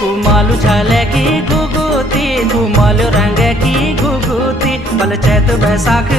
मालू झाल्या की घुगुती, तू मालू रंग की घुगुती, बल चैत बैसाख